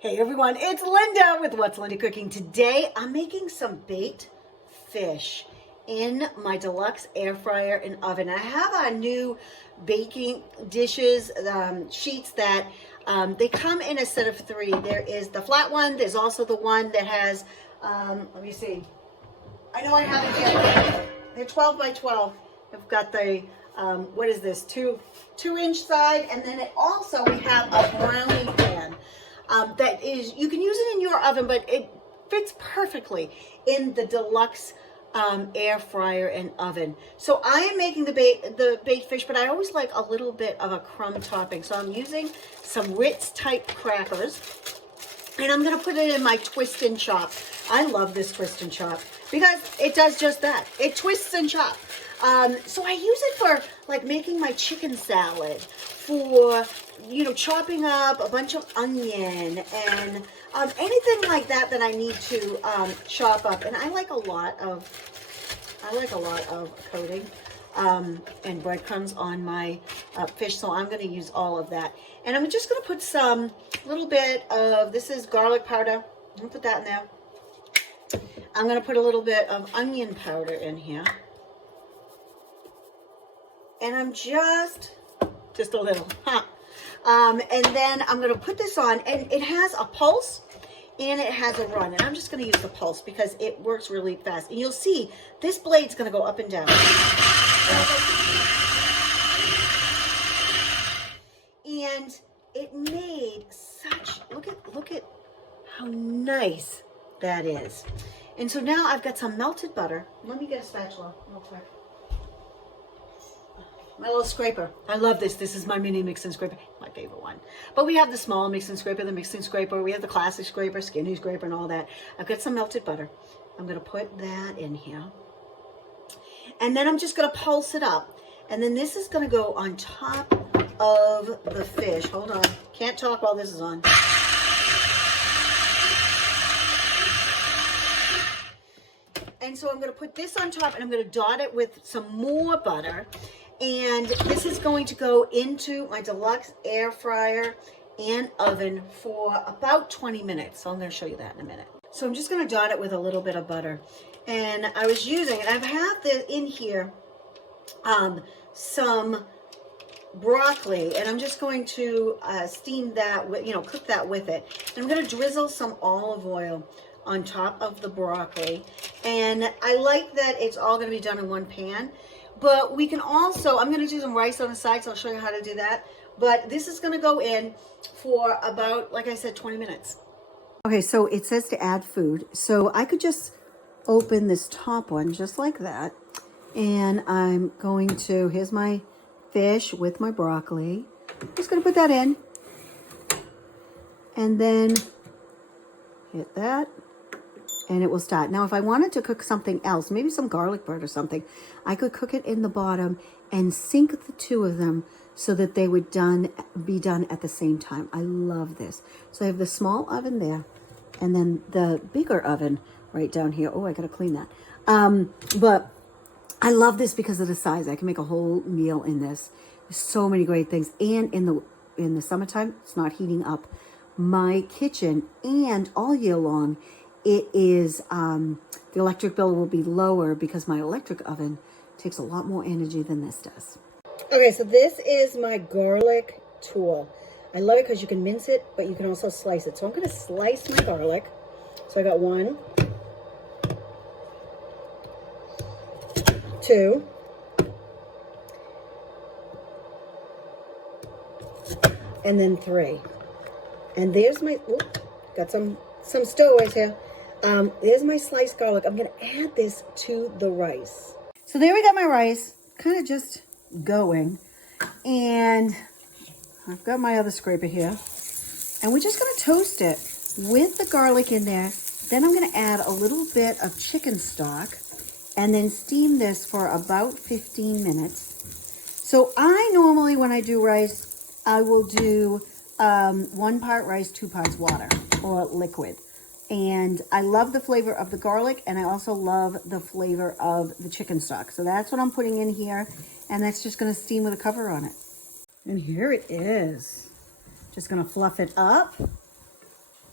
Hey everyone, it's Linda with What's Linda Cooking. Today I'm making some baked fish in my Deluxe air fryer and oven. I have our new baking dishes sheets that they come in a set of 3. There is the flat one, there's also the one that has, let me see, I know I have it here. They're 12 by 12. I've got the, what is this, 2-inch side, and then we have a brownie pan. That is, you can use it in your oven, but it fits perfectly in the Deluxe air fryer and oven. So I am making the baked fish, but I always like a little bit of a crumb topping. So I'm using some Ritz type crackers, and I'm going to put it in my twist and chop. I love this twist and chop because it does just that. It twists and chops. So I use it for like making my chicken salad, for, you know, chopping up a bunch of onion and anything like that that I need to chop up. And I like a lot of coating and breadcrumbs on my fish, so I'm going to use all of that. And I'm just going to put some little bit of, this is garlic powder. I'm going to put that in there. I'm going to put a little bit of onion powder in here. And I'm just a little, and then I'm going to put this on, and it has a pulse and it has a run, and I'm just going to use the pulse because it works really fast. And you'll see this blade's going to go up and down. And it made such, look at how nice that is. And so now I've got some melted butter. Let me get a spatula real quick. My little scraper. I love this. This is my mini mixing scraper, my favorite one. But we have the small mixing scraper, the mixing scraper. We have the classic scraper, skinny scraper, and all that. I've got some melted butter. I'm going to put that in here. And then I'm just going to pulse it up. And then this is going to go on top of the fish. Hold on. Can't talk while this is on. And so I'm going to put this on top, and I'm going to dot it with some more butter. And this is going to go into my Deluxe air fryer and oven for about 20 minutes. So I'm going to show you that in a minute. So I'm just going to dot it with a little bit of butter. And I was using, and I have in here some broccoli, and I'm just going to steam that, cook that with it. And I'm going to drizzle some olive oil on top of the broccoli. And I like that it's all going to be done in one pan. But we can also, I'm going to do some rice on the side, so I'll show you how to do that. But this is going to go in for about, like I said, 20 minutes. Okay, so it says to add food. So I could just open this top one just like that. And I'm going to, here's my fish with my broccoli. I'm just going to put that in. And then hit that. And it will start. Now, if I wanted to cook something else, maybe some garlic bread or something, I could cook it in the bottom and sink the two of them so that they would be done at the same time. I love this. So I have the small oven there, and then the bigger oven right down here. Oh, I got to clean that. But I love this because of the size. I can make a whole meal in this. There's so many great things. And in the summertime, it's not heating up my kitchen. And all year long, it is, the electric bill will be lower because my electric oven takes a lot more energy than this does. Okay, so this is my garlic tool. I love it because you can mince it, but you can also slice it. So I'm going to slice my garlic. So I got 1, 2, and then 3. And there's my, got some stowaways here. There's my sliced garlic. I'm going to add this to the rice. So there we got my rice, kind of just going. And I've got my other scraper here. And we're just going to toast it with the garlic in there. Then I'm going to add a little bit of chicken stock and then steam this for about 15 minutes. So I normally, when I do rice, I will do 1 part rice, 2 parts water or liquid. And I love the flavor of the garlic, and I also love the flavor of the chicken stock. So that's what I'm putting in here, and that's just going to steam with a cover on it. And here it is. Just going to fluff it up.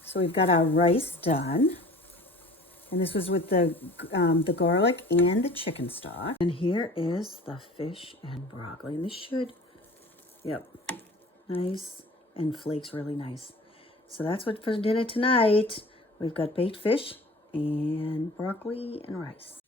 So we've got our rice done. And this was with the garlic and the chicken stock. And here is the fish and broccoli. And this should, yep, nice and flakes really nice. So that's what for dinner tonight. We've got baked fish and broccoli and rice.